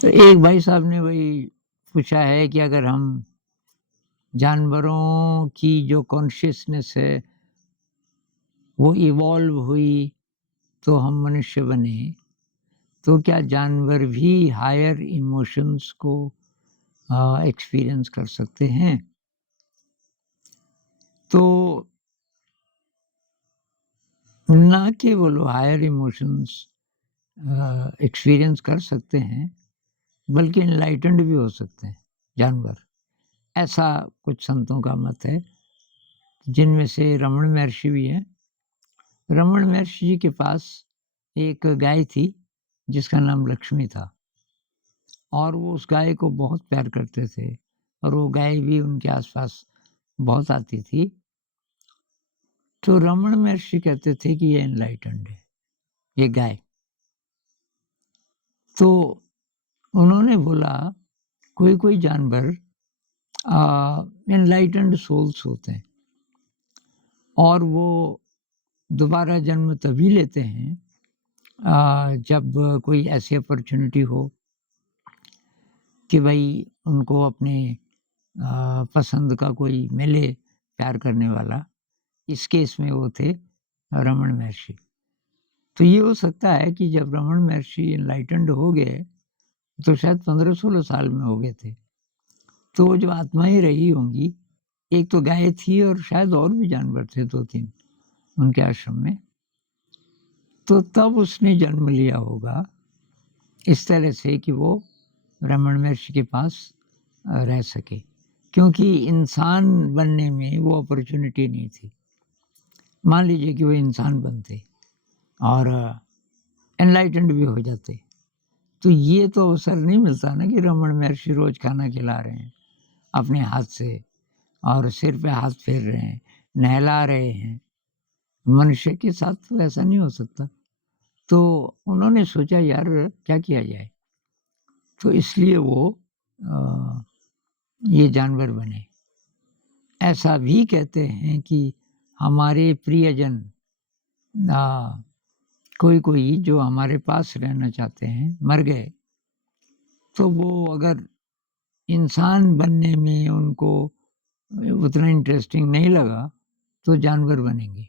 तो एक भाई साहब ने वही पूछा है कि अगर हम जानवरों की जो कॉन्शियसनेस है, वो इवॉल्व हुई तो हम मनुष्य बने, तो क्या जानवर भी हायर इमोशंस को एक्सपीरियंस कर सकते हैं? तो ना केवल वो हायर इमोशंस एक्सपीरियंस कर सकते हैं, बल्कि एनलाइटेंड भी हो सकते हैं जानवर। ऐसा कुछ संतों का मत है, जिनमें से रमण महर्षि भी हैं। रमण महर्षि जी के पास एक गाय थी, जिसका नाम लक्ष्मी था, और वो उस गाय को बहुत प्यार करते थे, और वो गाय भी उनके आस-पास बहुत आती थी। तो रमण महर्षि कहते थे कि ये एनलाइटेंड है, ये गाय। तो उन्होंने बोला, कोई-कोई जानवर एनलाइटेंड सोल्स होते हैं, और वो दोबारा जन्म तभी लेते हैं जब कोई ऐसी अपॉर्च्युनिटी हो कि भई उनको अपने पसंद का कोई मिले प्यार करने वाला। इस केस में वो थे रमण महर्षि। तो ये हो सकता है कि जब रमण महर्षि एनलाइटेंड हो गए, तो शायद 15-16 साल में हो गए थे। तो वो जो आत्माएँ रही होंगी, एक तो गाय थी और शायद और भी जानवर थे 2-3 उनके आश्रम में। तो तब उसने जन्म लिया होगा, इस तरह से कि वो रमण महर्षि के पास रह सके। क्योंकि इंसान बनने में वो अपॉर्च्युनिटी नहीं थी। मान लीजिए कि वो इंसान बनते और एनलाइटेंड भी हो जाते, तो ये तो अवसर नहीं मिलता ना कि रमण महर्षि रोज़ खाना खिला रहे हैं अपने हाथ से, और सिर पे हाथ फेर रहे हैं, नहला रहे हैं। मनुष्य के साथ तो ऐसा नहीं हो सकता। तो उन्होंने सोचा, यार क्या किया जाए? तो इसलिए वो अ, ये जानवर बने। ऐसा भी कहते हैं कि हमारे प्रियजन कोई-कोई जो हमारे पास रहना चाहते हैं, मर गए, तो वो अगर इंसान बनने में उनको उतना इंटरेस्टिंग नहीं लगा, तो जानवर बनेंगे,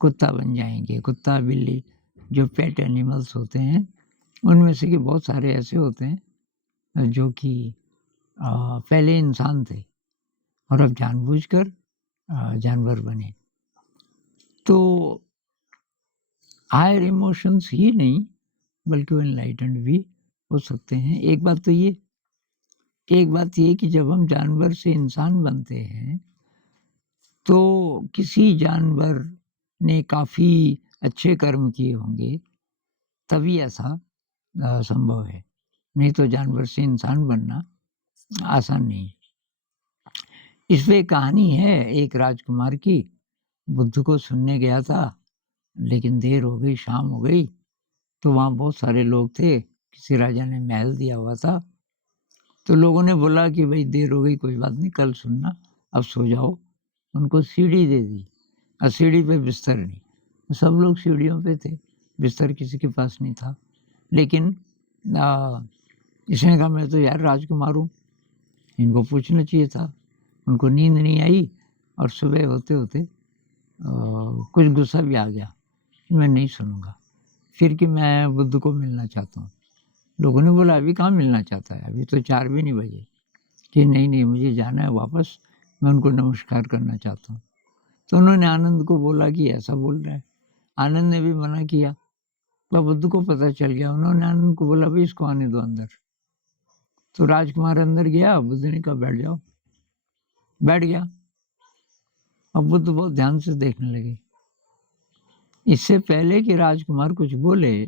कुत्ता बन जाएँगे। कुत्ता, बिल्ली जो पेट एनिमल्स होते हैं, उनमें से कि बहुत सारे ऐसे होते हैं जो कि पहले इंसान थे और अब जानबूझकर जानवर बने। तो हायर इमोशंस ही नहीं, बल्कि वो एनलाइटेंड भी हो सकते हैं। एक बात ये कि जब हम जानवर से इंसान बनते हैं, तो किसी जानवर ने काफ़ी अच्छे कर्म किए होंगे, तभी ऐसा संभव है। नहीं तो जानवर से इंसान बनना आसान नहीं है। इस पे एक कहानी है एक राजकुमार की। बुद्ध को सुनने गया था, लेकिन देर हो गई, शाम हो गई, तो वहाँ बहुत सारे लोग थे, किसी राजा ने महल दिया हुआ था। तो लोगों ने बोला कि भई देर हो गई, कोई बात नहीं, कल सुनना, अब सो जाओ। उनको सीढ़ी दे दी, और सीढ़ी पे बिस्तर नहीं। सब लोग सीढ़ियों पे थे, बिस्तर किसी के पास नहीं था। लेकिन इसने कहा, मैं तो यार राजकुमार हूँ, इनको पूछना चाहिए था। उनको नींद नहीं आई, और सुबह होते-होते कुछ गुस्सा भी आ गया, मैं नहीं सुनूँगा। फिर कि मैं बुद्ध को मिलना चाहता हूँ। लोगों ने बोला, अभी कहाँ मिलना चाहता है, अभी तो 4 भी नहीं बजे। कि नहीं, मुझे जाना है वापस, मैं उनको नमस्कार करना चाहता हूँ। तो उन्होंने आनंद को बोला कि ऐसा बोल रहा है। आनंद ने भी मना किया, तो बुद्ध को पता चल गया। उन्होंने आनंद को बोला, भई इसको आने दो अंदर। तो राजकुमार अंदर गया, बुद्ध ने कहा बैठ जाओ। बैठ गया। अब बुद्ध बहुत ध्यान से देखने लगे। इससे पहले कि राजकुमार कुछ बोले,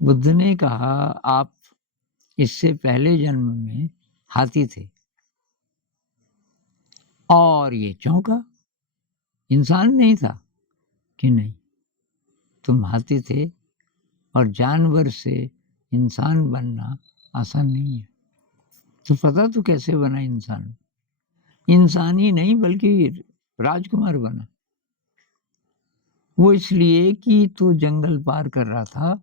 बुद्ध ने कहा, आप इससे पहले जन्म में हाथी थे। और ये चौंका, इंसान नहीं था कि नहीं, तुम हाथी थे, और जानवर से इंसान बनना आसान नहीं है। तो पता तो कैसे बना इंसान? इंसान ही नहीं, बल्कि राजकुमार बना। वो इसलिए कि तू जंगल पार कर रहा था,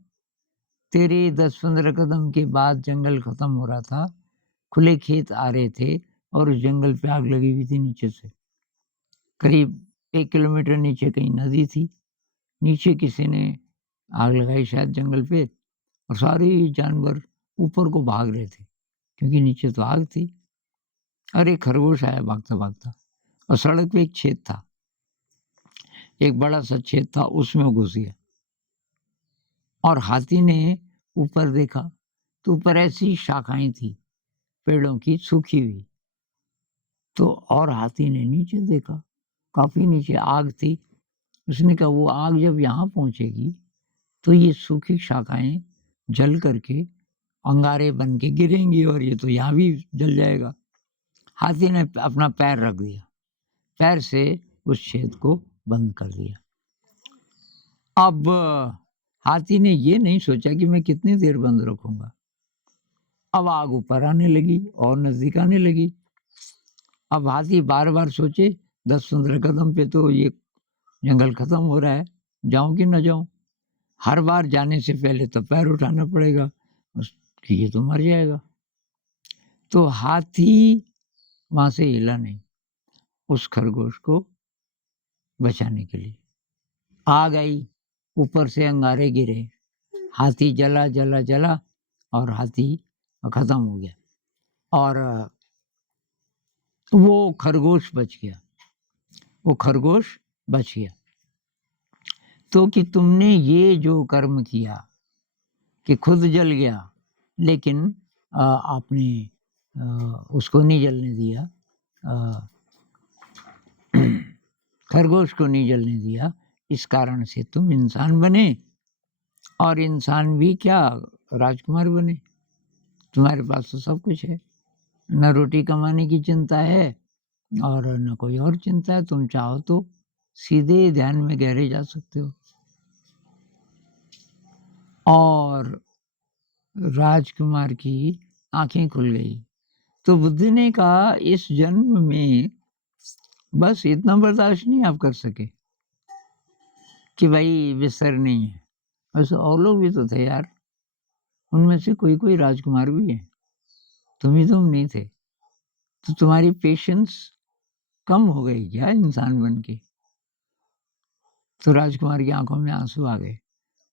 तेरे 10-15 कदम के बाद जंगल खत्म हो रहा था, खुले खेत आ रहे थे और उस जंगल पे आग लगी हुई थी नीचे से। करीब 1 किलोमीटर नीचे कहीं नदी थी, नीचे किसी ने आग लगाई शायद जंगल पे और सारे जानवर ऊपर को भाग रहे थे, क्योंकि नीचे तो आग थी। और एक खरगोश आया भागता-भागता और सड़क पे एक छेद था, एक बड़ा-सा छेद था, उसमें घुस गया। और हाथी ने ऊपर देखा, तो ऊपर ऐसी शाखाएँ थी पेड़ों की सूखी हुई। तो और हाथी ने नीचे देखा, काफ़ी नीचे आग थी। उसने कहा वो आग जब यहाँ पहुँचेगी, तो ये सूखी शाखाएँ जल करके अंगारे बन के गिरेंगी और ये तो यहाँ भी जल जाएगा। हाथी ने अपना पैर रख दिया, पैर से उस छेद को बंद कर दिया। अब हाथी ने ये नहीं सोचा कि मैं कितनी देर बंद रखूँगा। अब आग ऊपर आने लगी और नज़दीक आने लगी। अब हाथी बार-बार सोचे 10-15 कदम पे तो ये जंगल खत्म हो रहा है, जाऊँ कि ना जाऊँ? हर बार जाने से पहले तो पैर उठाना पड़ेगा, कि ये तो मर जाएगा। तो हाथी वहाँ से हिला नहीं, उस खरगोश को बचाने के लिए। आग आई, ऊपर से अंगारे गिरे, हाथी जला, जला, जला और हाथी खत्म हो गया और वो खरगोश बच गया, वो खरगोश बच गया। तो कि तुमने ये जो कर्म किया कि खुद जल गया, लेकिन आपने उसको नहीं जलने दिया, खरगोश को नहीं जलने दिया, इस कारण से तुम इंसान बने और इंसान भी क्या राजकुमार बने। तुम्हारे पास तो सब कुछ है, न रोटी कमाने की चिंता है और न कोई और चिंता है। तुम चाहो तो सीधे ध्यान में गहरे जा सकते हो। और राजकुमार की आंखें खुल गई। तो बुद्ध ने कहा इस जन्म में बस इतना बर्दाश्त नहीं आप कर सके कि भाई बिस्तर नहीं है। वैसे और लोग भी तो थे यार, उनमें से कोई-कोई राजकुमार भी है, तुम नहीं थे। तो तुम्हारी पेशेंस कम हो गई क्या इंसान बन के? तो राजकुमार की आँखों में आँसू आ गए।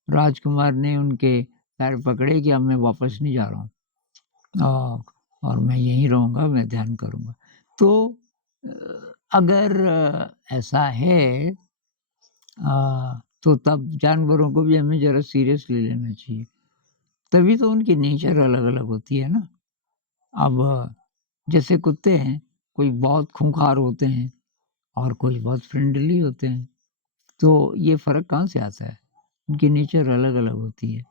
राजकुमार ने उनके पैर पकड़े कि अब मैं वापस नहीं जा रहा हूँ और मैं यहीं रहूँगा, मैं ध्यान करूँगा। तो अगर ऐसा है तो तब जानवरों को भी हमें ज़रा सीरियसली लेना चाहिए। तभी तो उनकी नेचर अलग-अलग होती है ना। अब जैसे कुत्ते हैं, कोई बहुत खूंखार होते हैं और कोई बहुत फ्रेंडली होते हैं। तो ये फ़र्क कहाँ से आता है? उनकी नेचर अलग-अलग होती है।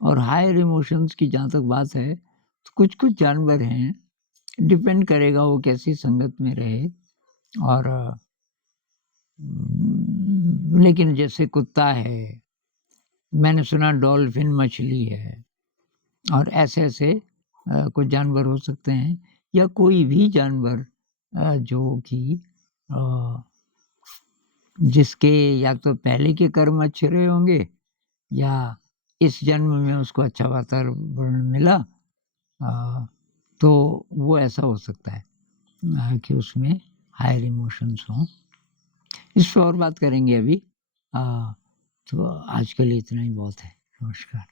और हायर इमोशंस की जहाँ तक बात है, तो कुछ-कुछ जानवर हैं, डिपेंड करेगा वो कैसी संगत में रहे और लेकिन जैसे कुत्ता है, मैंने सुना डॉल्फिन मछली है और ऐसे-ऐसे कुछ जानवर हो सकते हैं या कोई भी जानवर जो कि अ, जिसके या तो पहले के कर्म अच्छे रहे होंगे या इस जन्म में उसको अच्छा वातावरण मिला, तो वो ऐसा हो सकता है कि उसमें हायर इमोशंस हों। इस पे और बात करेंगे अभी। तो आज के लिए इतना ही बहुत है। नमस्कार।